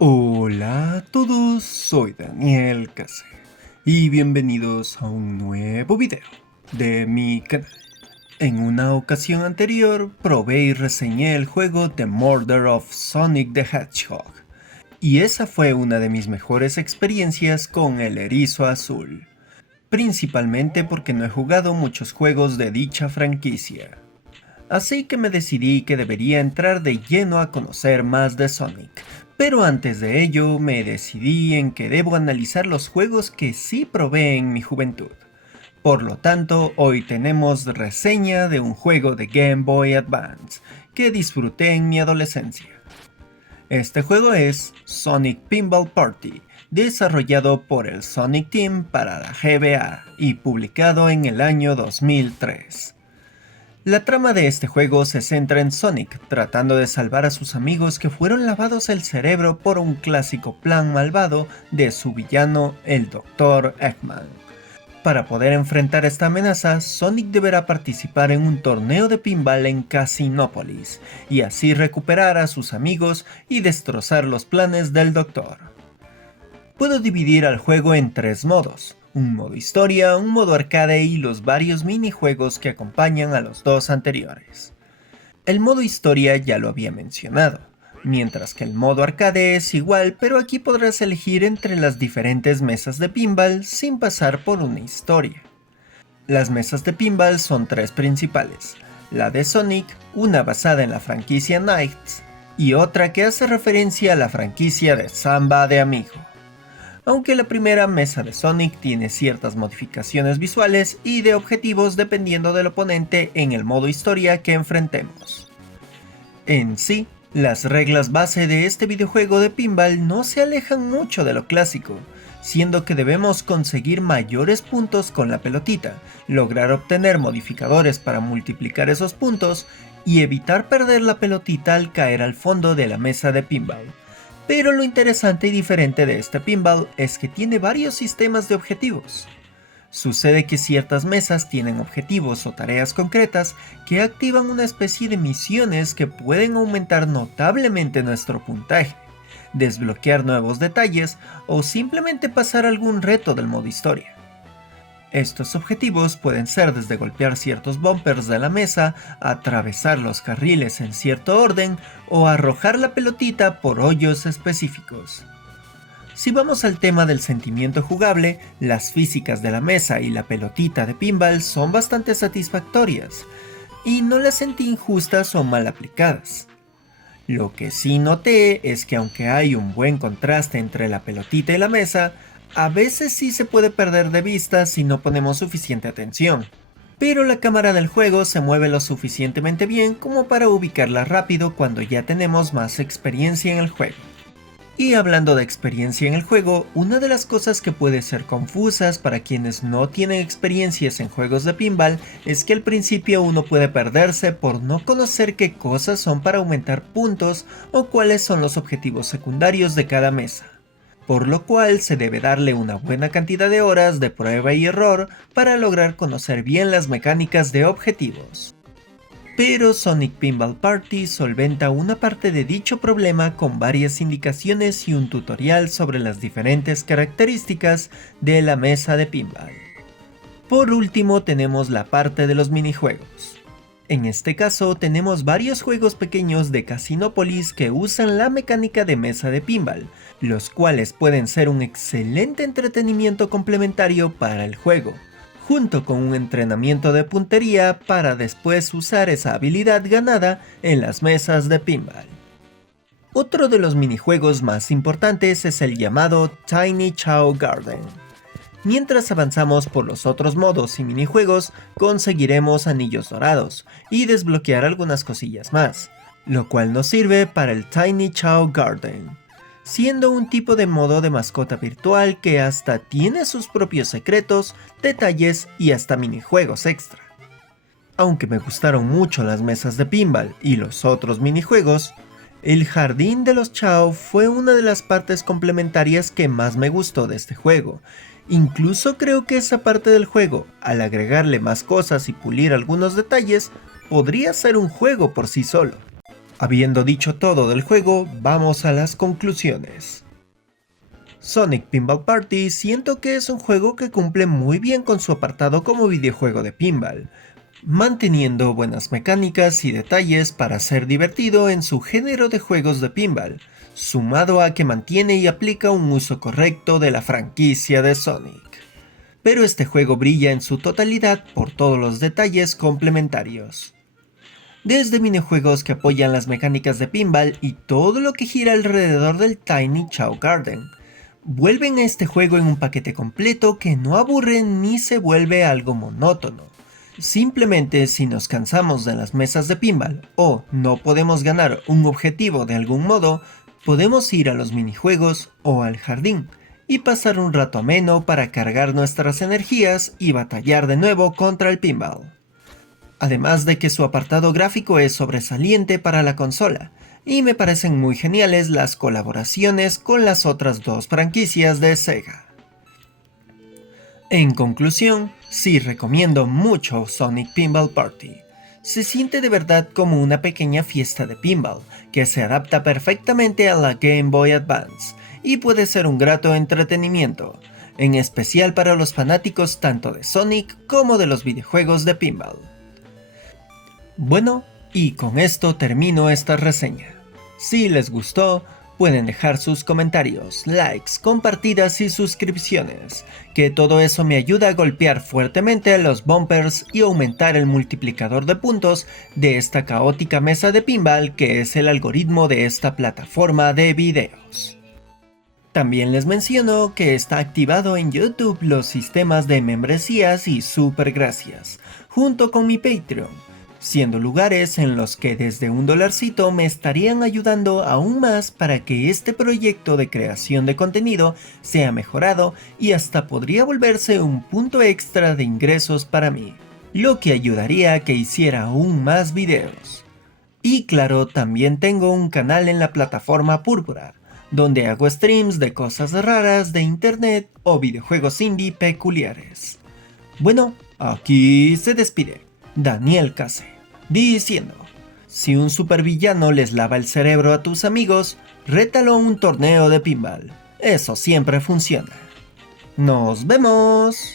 Hola a todos, soy Daniel Case y bienvenidos a un nuevo video de mi canal. En una ocasión anterior probé y reseñé el juego The Murder of Sonic the Hedgehog, y esa fue una de mis mejores experiencias con el erizo azul, principalmente porque no he jugado muchos juegos de dicha franquicia. Así que me decidí que debería entrar de lleno a conocer más de Sonic, pero antes de ello me decidí en que debo analizar los juegos que sí probé en mi juventud. Por lo tanto, hoy tenemos reseña de un juego de Game Boy Advance que disfruté en mi adolescencia. Este juego es Sonic Pinball Party, desarrollado por el Sonic Team para la GBA y publicado en el año 2003. La trama de este juego se centra en Sonic tratando de salvar a sus amigos que fueron lavados el cerebro por un clásico plan malvado de su villano, el Dr. Eggman. Para poder enfrentar esta amenaza, Sonic deberá participar en un torneo de pinball en Casinópolis, y así recuperar a sus amigos y destrozar los planes del Doctor. Puedo dividir al juego en tres modos: un modo historia, un modo arcade y los varios minijuegos que acompañan a los dos anteriores. El modo historia ya lo había mencionado, mientras que el modo arcade es igual, pero aquí podrás elegir entre las diferentes mesas de pinball sin pasar por una historia. Las mesas de pinball son tres principales: la de Sonic, una basada en la franquicia Knights, y otra que hace referencia a la franquicia de Samba de Amigo. Aunque la primera mesa de Sonic tiene ciertas modificaciones visuales y de objetivos dependiendo del oponente en el modo historia que enfrentemos. En sí, las reglas base de este videojuego de pinball no se alejan mucho de lo clásico, siendo que debemos conseguir mayores puntos con la pelotita, lograr obtener modificadores para multiplicar esos puntos y evitar perder la pelotita al caer al fondo de la mesa de pinball. Pero lo interesante y diferente de este pinball es que tiene varios sistemas de objetivos. Sucede que ciertas mesas tienen objetivos o tareas concretas que activan una especie de misiones que pueden aumentar notablemente nuestro puntaje, desbloquear nuevos detalles o simplemente pasar algún reto del modo historia. Estos objetivos pueden ser desde golpear ciertos bumpers de la mesa, atravesar los carriles en cierto orden o arrojar la pelotita por hoyos específicos. Si vamos al tema del sentimiento jugable, las físicas de la mesa y la pelotita de pinball son bastante satisfactorias, y no las sentí injustas o mal aplicadas. Lo que sí noté es que aunque hay un buen contraste entre la pelotita y la mesa, a veces sí se puede perder de vista si no ponemos suficiente atención. Pero la cámara del juego se mueve lo suficientemente bien como para ubicarla rápido cuando ya tenemos más experiencia en el juego. Y hablando de experiencia en el juego, una de las cosas que puede ser confusas para quienes no tienen experiencias en juegos de pinball es que al principio uno puede perderse por no conocer qué cosas son para aumentar puntos o cuáles son los objetivos secundarios de cada mesa, por lo cual se debe darle una buena cantidad de horas de prueba y error para lograr conocer bien las mecánicas de objetivos. Pero Sonic Pinball Party solventa una parte de dicho problema con varias indicaciones y un tutorial sobre las diferentes características de la mesa de pinball. Por último tenemos la parte de los minijuegos. En este caso tenemos varios juegos pequeños de Casinópolis que usan la mecánica de mesa de pinball, los cuales pueden ser un excelente entretenimiento complementario para el juego, junto con un entrenamiento de puntería para después usar esa habilidad ganada en las mesas de pinball. Otro de los minijuegos más importantes es el llamado Tiny Chow Garden. Mientras avanzamos por los otros modos y minijuegos, conseguiremos anillos dorados y desbloquear algunas cosillas más, lo cual nos sirve para el Tiny Chow Garden, siendo un tipo de modo de mascota virtual que hasta tiene sus propios secretos, detalles y hasta minijuegos extra. Aunque me gustaron mucho las mesas de pinball y los otros minijuegos, el jardín de los Chow fue una de las partes complementarias que más me gustó de este juego. Incluso creo que esa parte del juego, al agregarle más cosas y pulir algunos detalles, podría ser un juego por sí solo. Habiendo dicho todo del juego, vamos a las conclusiones. Sonic Pinball Party siento que es un juego que cumple muy bien con su apartado como videojuego de pinball, manteniendo buenas mecánicas y detalles para ser divertido en su género de juegos de pinball, sumado a que mantiene y aplica un uso correcto de la franquicia de Sonic. Pero este juego brilla en su totalidad por todos los detalles complementarios. Desde minijuegos que apoyan las mecánicas de pinball y todo lo que gira alrededor del Tiny Chow Garden, vuelven a este juego en un paquete completo que no aburre ni se vuelve algo monótono. Simplemente si nos cansamos de las mesas de pinball o no podemos ganar un objetivo de algún modo, podemos ir a los minijuegos o al jardín y pasar un rato ameno para cargar nuestras energías y batallar de nuevo contra el pinball. Además de que su apartado gráfico es sobresaliente para la consola, y me parecen muy geniales las colaboraciones con las otras dos franquicias de Sega. En conclusión, sí recomiendo mucho Sonic Pinball Party. Se siente de verdad como una pequeña fiesta de pinball, que se adapta perfectamente a la Game Boy Advance, y puede ser un grato entretenimiento, en especial para los fanáticos tanto de Sonic como de los videojuegos de pinball. Bueno, y con esto termino esta reseña. Si les gustó, pueden dejar sus comentarios, likes, compartidas y suscripciones, que todo eso me ayuda a golpear fuertemente a los bumpers y aumentar el multiplicador de puntos de esta caótica mesa de pinball que es el algoritmo de esta plataforma de videos. También les menciono que está activado en YouTube los sistemas de membresías y super gracias, junto con mi Patreon, siendo lugares en los que desde $1 me estarían ayudando aún más para que este proyecto de creación de contenido sea mejorado y hasta podría volverse un punto extra de ingresos para mí, lo que ayudaría a que hiciera aún más videos. Y claro, también tengo un canal en la plataforma Púrpura, donde hago streams de cosas raras de internet o videojuegos indie peculiares. Bueno, aquí se despide Daniel Case, diciendo: si un supervillano les lava el cerebro a tus amigos, rétalo a un torneo de pinball. Eso siempre funciona. ¡Nos vemos!